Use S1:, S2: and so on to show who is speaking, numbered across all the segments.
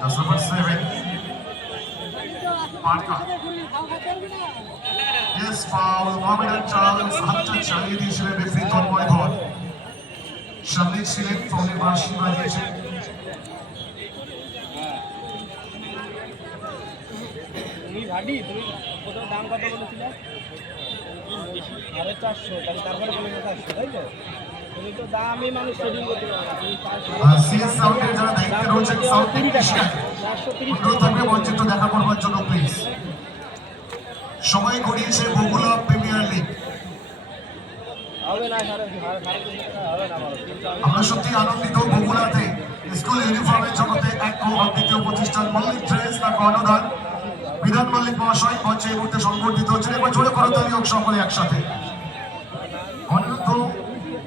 S1: That's number seven. Parker. Yes, foul. Mohammedan Charles হাতটা চালিয়ে দিয়েছিলেন রেফারি তন্ময় ধর সামনে ছিলেন ফলে বাঁশি বাজিয়েছেন
S2: তুমি ভাবি তুমি কোথাও দাম কত বলেছিলে সাড়ে চারশো তারপরে বলে চারশো তাই তো
S1: সময় প্রিমিয়ার লিগ আমরা সত্যি আনন্দিত বগুড়াতে স্কুল ইউনিফর্মের জগতে এক ও দ্বিতীয় প্রতিষ্ঠান মল্লিক ড্রেস তার বিধান মল্লিক মহাশয় মঞ্চে এই মুহূর্তে সংগঠিত হচ্ছেন। এবার জোরে করো তালি হোক সকলে একসাথে। অনুরোধ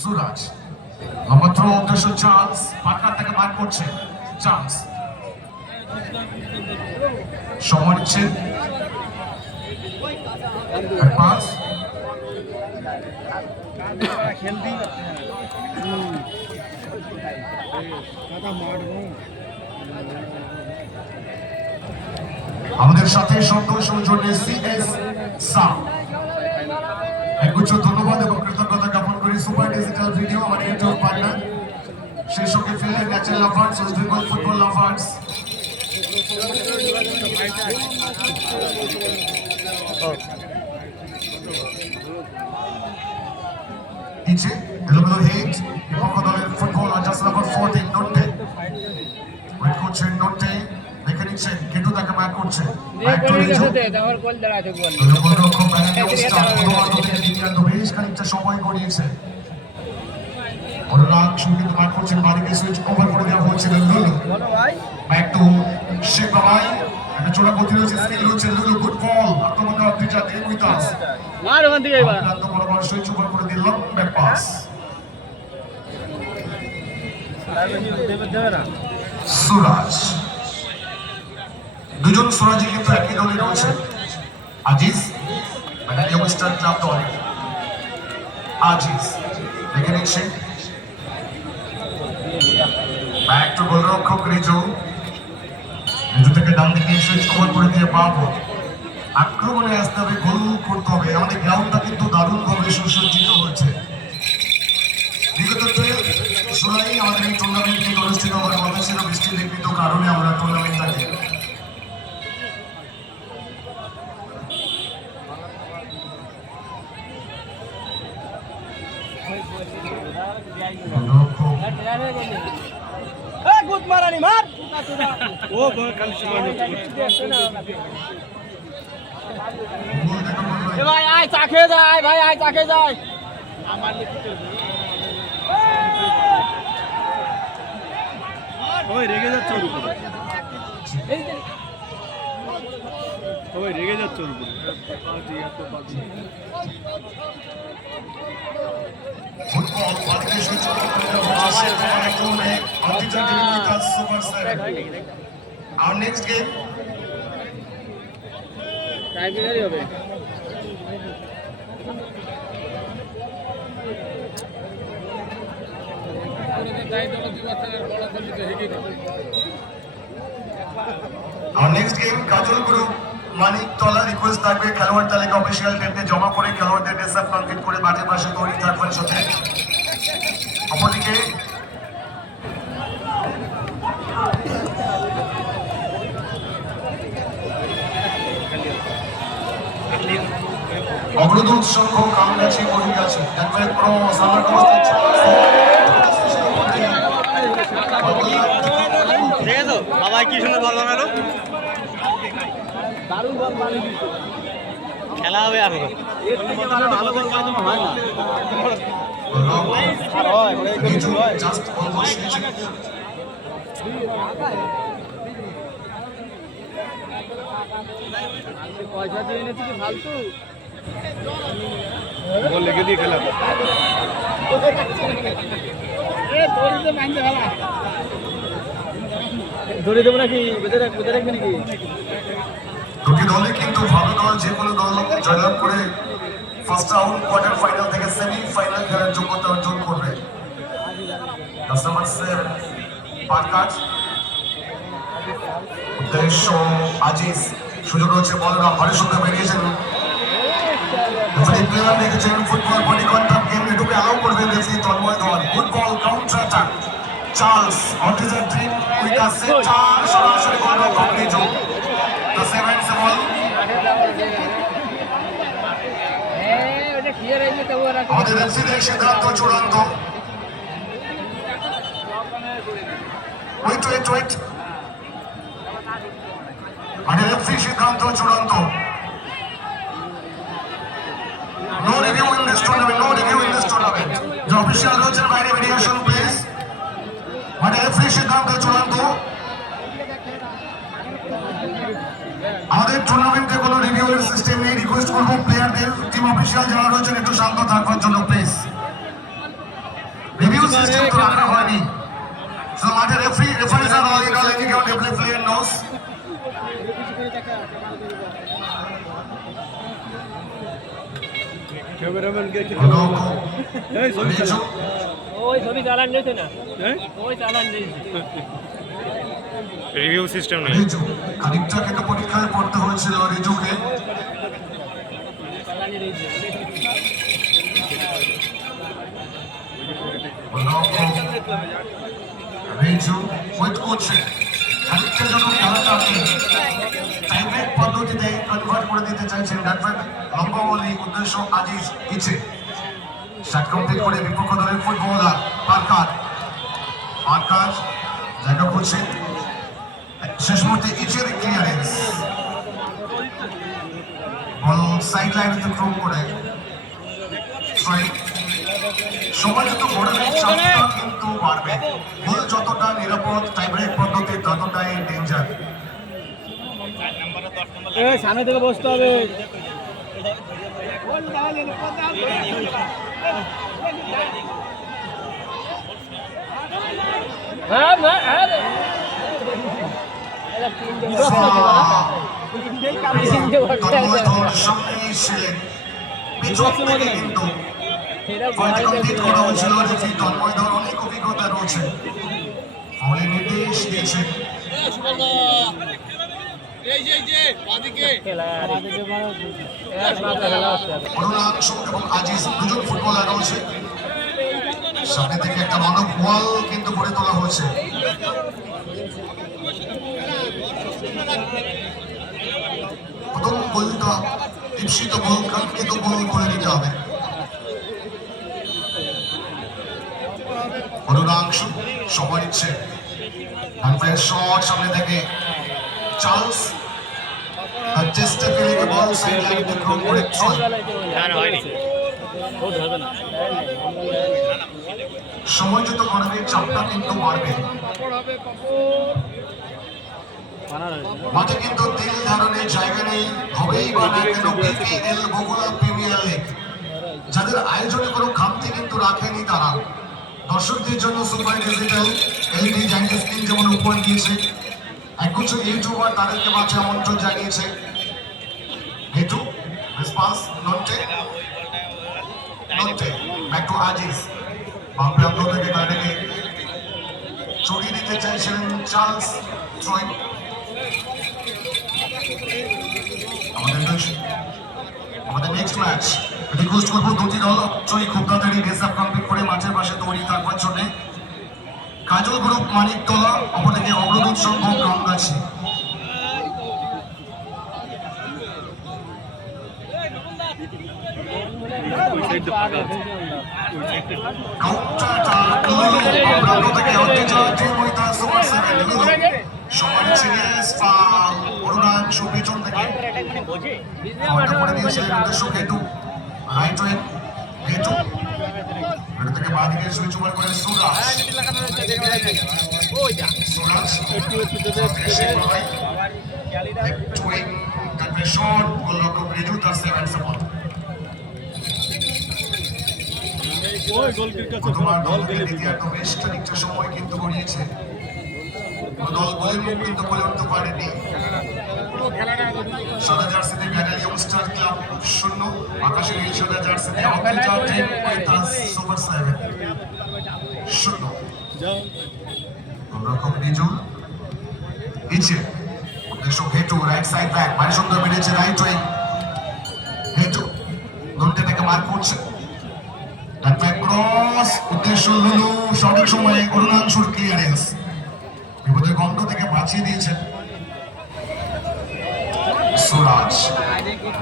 S1: সুরাজ। থ্রো উদ্দেশ্য চান্স। পাটনার তাকে ম্যাচ করছে। চান্স। সময় নিচ্ছে। আমাদের সাথে সন্তোষ ধন্যবাদ এবং কৃতজ্ঞতা সুপার ডিজিটাল ভিডিও আমার ইউটিউব পার্টনার সেই সঙ্গে ফিল্ডের natural lovers west Bengal football lovers. নিচে এলোমেলো হিট বিপক্ষ দলের ফুটবল জার্সি নাম্বার ফোরটিন নোটে। ওয়েট করছেন নোটে দেখে নিচ্ছেন কেটু তাকে ম্যাক করছে। বেশ খানিকটা সময় গড়িয়েছে। অনুরাগ সংগীত ম্যাক করছেন বাদিকে সুইচ ওভার করে দেওয়া হচ্ছিল লুলু। ব্যাক টু শেখ বাবাই একটা চোরা গতি রয়েছে স্কিল রয়েছে লুলু গুড বল আক্রমণ করার দুইটা দিন উইথ আস
S2: মার ওখান থেকে এবার।
S1: আক্রান্ত বরাবর সুইচ ওভার করে দিল ব্যাক পাস সুরাজ। দুজন সুরাজি কিন্তু একই দলে রয়েছে। আজিজ মানে ইয়ংস্টার ক্লাব দল। আজিজ দেখে নিচ্ছে। টু গোলরক্ষক রিজু। রিজু থেকে ডান দিকে সুইচ কভার করে দিয়ে পাবো আক্রমণে আসতে হবে, গোল করতে হবে। আমাদের গ্রাউন্ডটা কিন্তু দারুণভাবে সুসজ্জিত হয়েছে। বিগত জুলাই আমাদের এই টুর্নামেন্ট কিন্তু অনুষ্ঠিত হওয়ার কথা ছিল। বৃষ্টি নির্মিত কারণে আমরা টুর্নামেন্টটাকে গোলরক্ষক
S2: গুড মারানি মার ও
S1: দেখা বলল
S2: ভাই আয় চা খেয়ে যায় ভাই আয় চা খেয়ে যায়
S3: সবাই রেগে যাচ্ছে ওর উপরে। সবাই রেগে যাচ্ছে ওর উপরে।
S1: ফুটবল সুইচ ওভার করে দেওয়া হচ্ছে আক্রমণে সুপার আর নেক্সট গেম
S2: টাইপিনারই হবে?
S1: আর next game Kajal group Manik তলা রিকোয়েস্ট থাকবে। খেলোয়াড় তালিকা অফিসিয়াল টেন্টে জমা করে খেলোয়াড়দের ড্রেসআপ কমপ্লিট করে মাঠের পাশে তৈরি থাকবেন সাথে অপরদিকে অগ্রদূত ক্রস আমার অবস্থা
S3: আছে বাবা কি সুন্দর বল বানালো।
S2: দারুণ বল বানিয়ে
S3: খেলা হবে আর
S2: ভালো বল বানানো হয় না
S1: জাস্ট
S2: পয়সা দিয়ে এনেছি কি ফালতু?
S3: বল লেগে দিয়ে খেলা।
S2: দেবো নাকি? বেঁধে রাখ বেঁধে রাখবি নাকি?
S1: দুটি দলই কিন্তু ভালো দল যে কোনো দল জয়লাভ করে ফার্স্ট রাউন্ড কোয়ার্টার ফাইনাল থেকে সেমি ফাইনাল খেলার যোগ্যতা অর্জন করবে। কাস্টমার্সের পাঁচ কাজ উদ্দেশ্য আজিজ। সুযোগ রয়েছে বলরা হরের সঙ্গে বেরিয়েছেন রেফারি প্লেয়ার দেখেছেন ফুটবল বডি কন্ট্যাক্ট গেম এটুকু অ্যালাউ করবেন referee Tanmoy Dhar football counter attack Charles অটিজ dream with a চার, সরাসরি গোলরক্ষক নিজু দ্য
S2: ক্লিয়ার হয়ে
S1: আমাদের রেফারিদের সিদ্ধান্ত চূড়ান্ত। ওয়েট ওয়েট ওয়েট আমাদের রেফারি সিদ্ধান্ত চূড়ান্ত। No review in this tournament no review in this tournament যে অফিসিয়াল রয়েছেন বাইরে বেরিয়ে আসুন প্লিজ আমাদের রেফারি সিদ্ধান্ত চূড়ান্ত আমাদের টুর্নামেন্টে কোনো রিভিউ এর সিস্টেম নেই রিকোয়েস্ট করব প্লেয়ারদের টিম অফিসিয়াল যারা রয়েছেন, একটু শান্ত থাকবার জন্য প্লিজ রিভিউ সিস্টেম তো রাখা হয়নি। সো মাঠে রেফারি রেফারিজ আর all in lacking out every player knows
S3: cameraman গেছে
S1: গোলরক্ষক
S3: এই ছবি
S1: রিজু
S2: ওই ছবি চালান নিয়েছে না?
S3: হ্যাঁ?
S2: ওই চালান নিয়েছে
S3: রিভিউ সিস্টেম নেই।
S1: রিজু খানিকটা কিন্তু পরীক্ষায় পড়তে হয়েছিল রিজুকে।
S2: চালানি
S1: রিজু ওয়েট করছে। খানিকটা যখন টাইব্রেক পদ্ধতিতে কনভার্ট করে দিতে চাইছেন ডাকবেন লম্বা বলি উদ্দেশ্য আজিজ ইচ্ছে। শাট কমপ্লিট করে বিপক্ষ দলের ফুটবলার পারকার। পারকার, জায়গা করছে শেষ মুহূর্তে ইচের ক্লিয়ারেন্স বল সাইড লাইন অতিক্রম করে। স্ট্রাইক চাপটা কিন্তু বাড়বে। যতটা নিরাপদ টাইব্রেক পদ্ধতি ততটাই ডেঞ্জার
S2: সামনে থেকে বসতে হবে। হ্যাঁ হ্যাঁ
S1: সামনে ছিলেন। পিছন থেকে কিন্তু হয়েছিল তন্ময় ধর অনেক অভিজ্ঞতা রয়েছে। ফলে নির্দেশ দিয়েছেন আজিজ দুজন ফুটবলার রয়েছে। সামনে থেকে একটা মানব ওয়াল কিন্তু গড়ে তোলা হয়েছে। প্রথম গোলটা ঈপ্সিত গোল কাঙ্ক্ষিত গোল করে দিতে হবে। অনুরাংশ সবার ইচ্ছে হানফায়ের শট সামনে থেকে চার্লস তার চেষ্টা ফেলে বল সাইড লাইন অতিক্রম করে সময় যত বাড়বে চাপটা কিন্তু বাড়বে। মাঠে কিন্তু তেল ধারণের জায়গা নেই হবেই বা না কেন বিপিএল বগুড়া প্রিমিয়ার লিগ যাদের আয়োজনে কোনো খামতি কিন্তু রাখেনি তারা। দর্শকদের জন্য super digital LED giant screen যেমন উপহার দিয়েছে। একগুচ্ছ ইউটিউবার তাদেরকে মাঝে আমন্ত্রণ জানিয়েছে। হেটু রেসপন্স, নন্টে। নন্টে ব্যাক টু আজিজ প্রান্ত থেকে তাদেরকে ছড়িয়ে দিতে চাইছিলেন চার্লস ট্রয় আমাদের আমাদের নেক্সট ম্যাচ রিকোয়েস্ট করব দুটি দল অবশ্যই খুব তাড়াতাড়ি রেস আপ কমপ্লিট করে মাঠের পাশে তৈরি থাকবার জন্য কাজল গ্রুপ মানিকতলা অপরদিকে অগ্রদূত সংঘ গ্রামগাছি থেকে রাইট উইং গেটু এটা থেকে বাদিকে সুইচ ওভার করে সুরাজ। সুরাজ লেফট উইং কাটবে শট গোলরক্ষক রিজু তার সেভেন বল
S2: ওই গোলকির কাছে বল দিলে
S1: দ্বিতীয়ার্ধ বেশ খানিকটা সময় কিন্তু গড়িয়েছে। দল গোলের মুখ কিন্তু উঠতে পারেনি। সাদা জার্সিতে ব্যানার ইয়ংস্টার ক্লাব শূন্য আকাশের নীল সাদা জার্সিতে অকিটা টেন পঁয়তাল্লিশ সুপার সেভেন শূন্য।
S2: যাও
S1: গোলরক্ষক নিচে। উদ্দেশ্য হেটু রাইট সাইড ব্যাক মানে সুন্দর বেরিয়েছে রাইট উইং হেটু দলটা থেকে মার করছে। ডান ক্রস উদ্দেশ্য লুলু সঠিক সময়ে অরুণাংশুর ক্লিয়ারেন্স বিপদের গন্ধ থেকে বাঁচিয়ে দিয়েছেন। সুরাজ।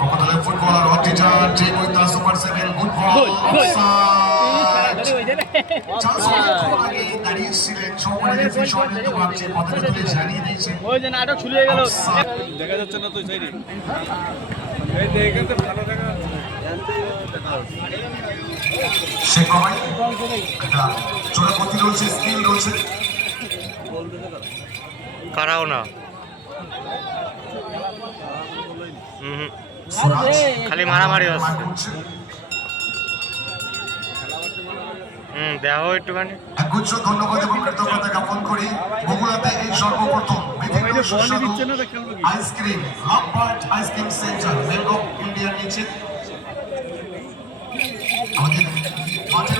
S1: কপদলের ফুটবলার অটিটা ঠিক with the super seven good ball.
S2: দেখা যাচ্ছে না তুই সাইডে
S1: শেখ বাবাই একটা চোরাপতি রয়েছে স্কিল রয়েছে।
S3: কারাও না হুম হুম
S1: সুরাজ
S3: খালি মারামারি হচ্ছে। হুম দেখো একটুখানি
S1: ধন্যবাদ এবং কৃতজ্ঞতা জ্ঞাপন করি বগুড়াতে এই সর্বপ্রথম বিভিন্ন সুস্বাদু ice cream ice cream centre bank of ইন্ডিয়ার নিচে